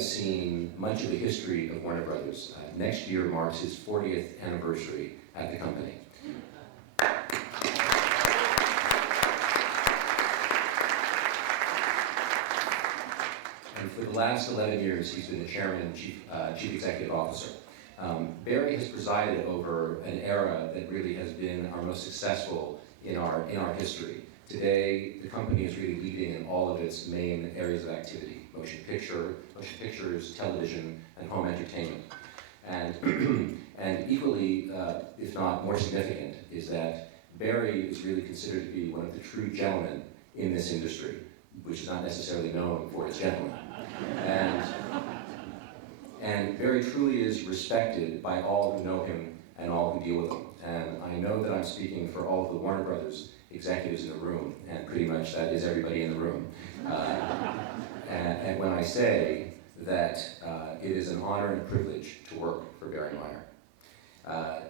has seen much of the history of Warner Brothers. Next year marks his 40th anniversary at the company. And for the last 11 years, he's been the chairman and chief executive officer. Barry has presided over an era that really has been our most successful in our history. Today, the company is really leading in all of its main areas of activity: motion pictures, television, and home entertainment. And equally, if not more significant, is that Barry is really considered to be one of the true gentlemen in this industry, which is not necessarily known for its gentlemen. And Barry truly is respected by all who know him and all who deal with him. And I know that I'm speaking for all of the Warner Brothers executives in the room, and pretty much that is everybody in the room. And when I say that it is an honor and a privilege to work for Barry Meyer.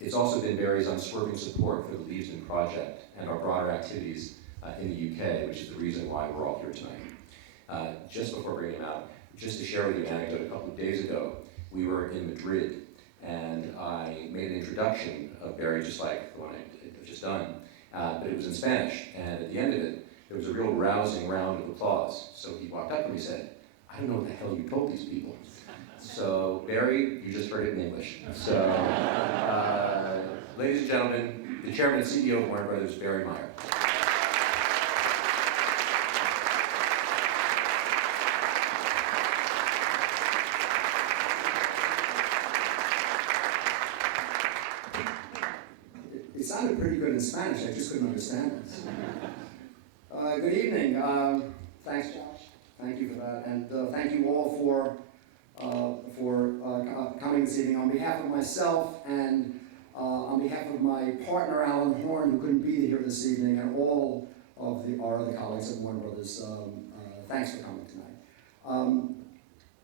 It's also been Barry's unswerving support for the Leavesden project and our broader activities in the UK, which is the reason why we're all here tonight. Just before bringing him out, just to share with you an anecdote, a couple of days ago, we were in Madrid, and I made an introduction of Barry, just like the one I've just done, but it was in Spanish, and at the end of it, there was a real rousing round of applause. So he walked up and he said, "I don't know what the hell you told these people." So, Barry, you just heard it in English. So, ladies and gentlemen, the chairman and CEO of Warner Brothers, Barry Meyer. It sounded pretty good in Spanish, I just couldn't understand it. Good evening. Thanks, Josh. Thank you for that. And thank you all for coming this evening. On behalf of myself and on behalf of my partner, Alan Horn, who couldn't be here this evening, and all of our other colleagues at Warner Brothers, thanks for coming tonight.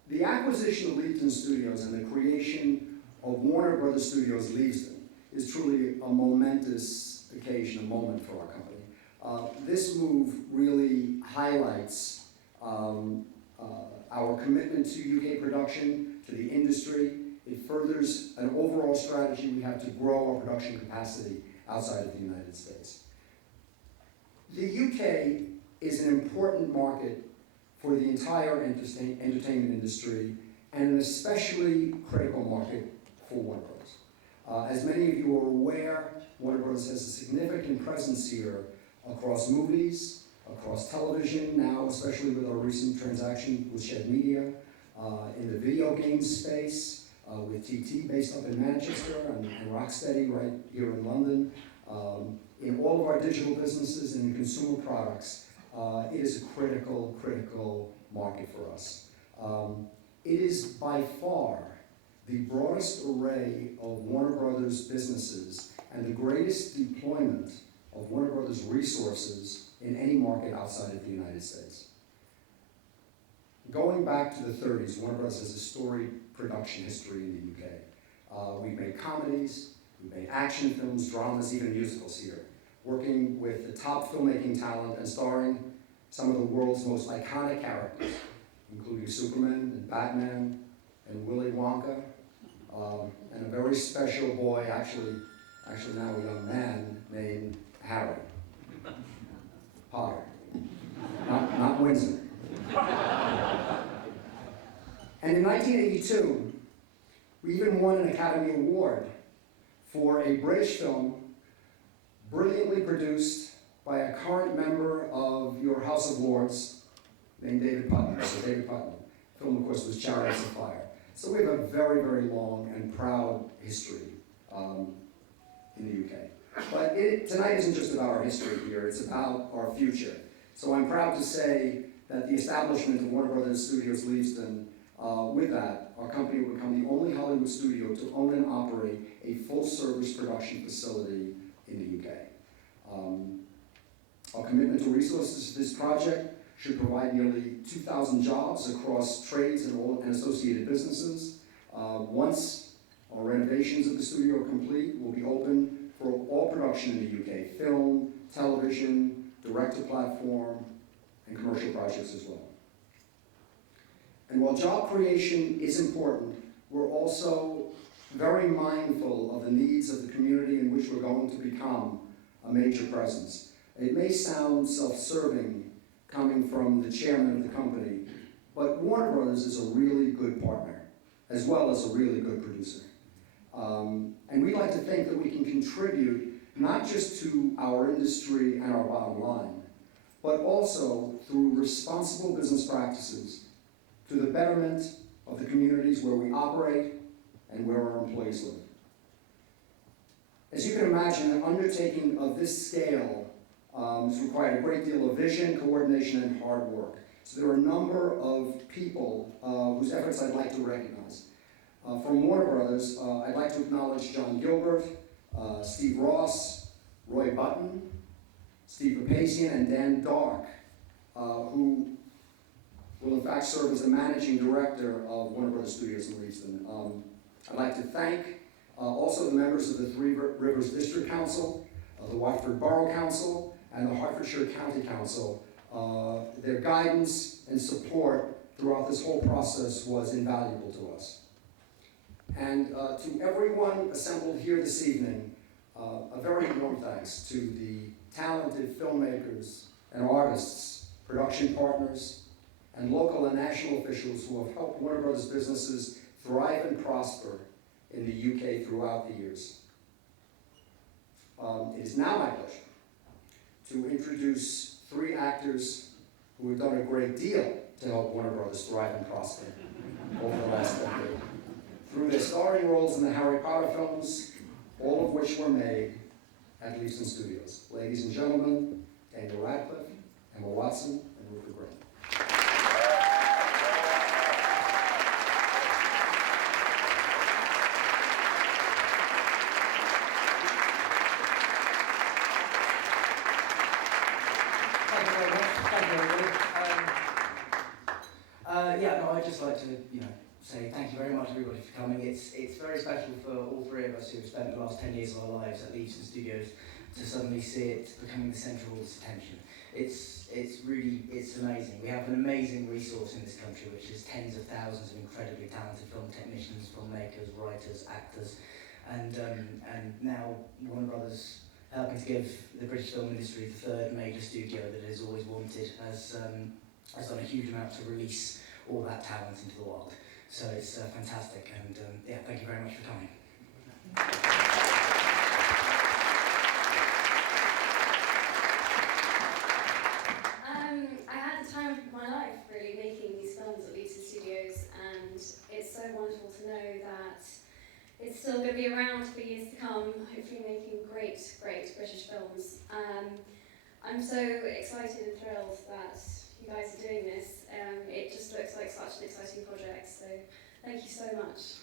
The acquisition of Leavesden Studios and the creation of Warner Brothers Studios Leavesden is truly a momentous occasion, a moment for our company. This move really highlights our commitment to UK production, to the industry. It furthers an overall strategy we have to grow our production capacity outside of the United States. The UK is an important market for the entire entertainment industry, and an especially critical market for Warner Bros. As many of you are aware, Warner Bros. Has a significant presence here across movies, across television, now especially with our recent transaction with Shed Media, in the video game space, with TT based up in Manchester, and Rocksteady right here in London. In all of our digital businesses and in consumer products, it is a critical market for us. It is by far the broadest array of Warner Brothers businesses and the greatest deployment of Warner Brothers resources in any market outside of the United States. Going back to the 30s, Warner Brothers has a storied production history in the UK. We've made comedies, we've made action films, dramas, even musicals here, working with the top filmmaking talent and starring some of the world's most iconic characters, including Superman and Batman and Willy Wonka, and a very special boy, actually now a young man, named Harry Potter, not Windsor. And in 1982, we even won an Academy Award for a British film brilliantly produced by a current member of your House of Lords named David Putnam. So David Putnam. The film, of course, was Chariots of Fire. So we have a very long and proud history in the UK. But tonight isn't just about our history here, it's about our future. So I'm proud to say that the establishment of Warner Brothers Studios Leavesden, with that, our company will become the only Hollywood studio to own and operate a full-service production facility in the UK. Our commitment to resources for this project should provide nearly 2,000 jobs across trades and associated businesses. Once our renovations of the studio are complete, we'll be open for all production in the UK, film, television, direct-to-platform, and commercial projects as well. And while job creation is important, we're also very mindful of the needs of the community in which we're going to become a major presence. It may sound self-serving coming from the chairman of the company, but Warner Brothers is a really good partner, as well as a really good producer. And we like to think that we can contribute not just to our industry and our bottom line, but also through responsible business practices to the betterment of the communities where we operate and where our employees live. As you can imagine, an undertaking of this scale has required a great deal of vision, coordination, and hard work. So there are a number of people whose efforts I'd like to recognize. From Warner Brothers, I'd like to acknowledge John Gilbert, Steve Ross, Roy Button, Steve Papazian, and Dan Dark, who will in fact serve as the managing director of Warner Brothers Studios in Leavesden. I'd like to thank also the members of the Three Rivers District Council, the Watford Borough Council, and the Hertfordshire County Council. Their guidance and support throughout this whole process was invaluable to us. And to everyone assembled here this evening, a very warm thanks to the talented filmmakers and artists, production partners, and local and national officials who have helped Warner Brothers businesses thrive and prosper in the UK throughout the years. It is now my pleasure to introduce three actors who have done a great deal to help Warner Brothers thrive and prosper over the last decade. Through their starring roles in the Harry Potter films, all of which were made at Leavesden Studios. Ladies and gentlemen, Daniel Radcliffe, Emma Watson, and Rupert Grint. I'd just like to, say thank you very much everybody for coming. It's very special for all three of us who have spent the last 10 years of our lives at Leavesden Studios to suddenly see it becoming the centre of all this attention. It's amazing. We have an amazing resource in this country, which is tens of thousands of incredibly talented film technicians, filmmakers, writers, actors, and now Warner Brothers, helping to give the British film industry the third major studio that it has always wanted, has done a huge amount to release all that talent into the world. So it's fantastic, and thank you very much for coming. I had the time of my life really making these films at Leavesden Studios, and it's so wonderful to know that it's still going to be around for years to come, hopefully making great British films. I'm so excited and thrilled that you guys are doing this. It just looks like such an exciting project, so thank you so much.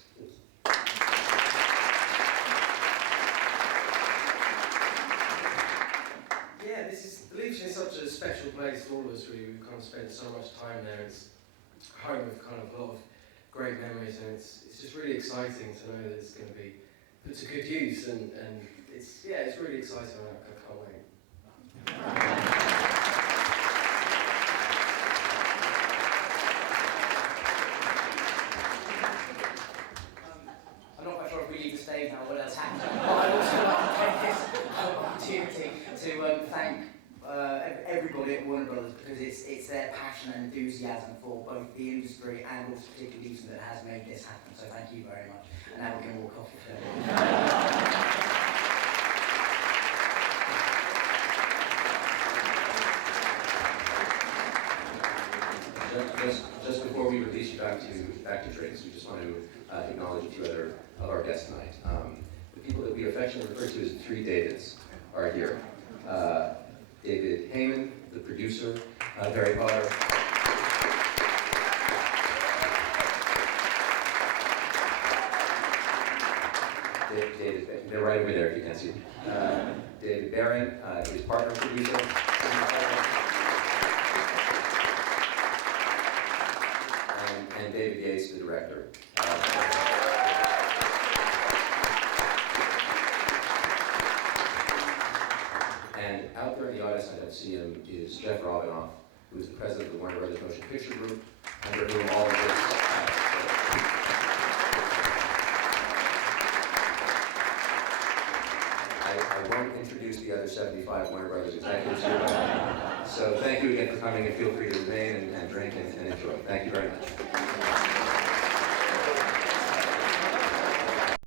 Yeah, Leavesden is such a special place for all of us, really. We've kind of spent so much time there. It's home of kind of a lot of great memories, and it's just really exciting to know that it's going to be put to good use, and it's really exciting. I can't wait. Now, what else happened? I'd also like to take this opportunity to thank everybody at Warner Brothers, because it's their passion and enthusiasm for both the industry and also particularly Leavesden that has made this happen. So thank you very much. And now we're going to walk off the film. Just before we release you back to drinks, we just want to acknowledge a few other of our guests tonight. The people that we affectionately refer to as the three Davids are here. David Heyman, the producer of Harry Potter. David, they're right over there if you can see. David Barron, his partner producer. And David Yates, the director. And out there in the audience, I don't see him, is Jeff Robinoff, who is the president of the Warner Brothers Motion Picture Group. under whom all of this I won't introduce the other 75 Warner Brothers executives here. So thank you again for coming, and feel free to remain and drink and enjoy. Thank you very much.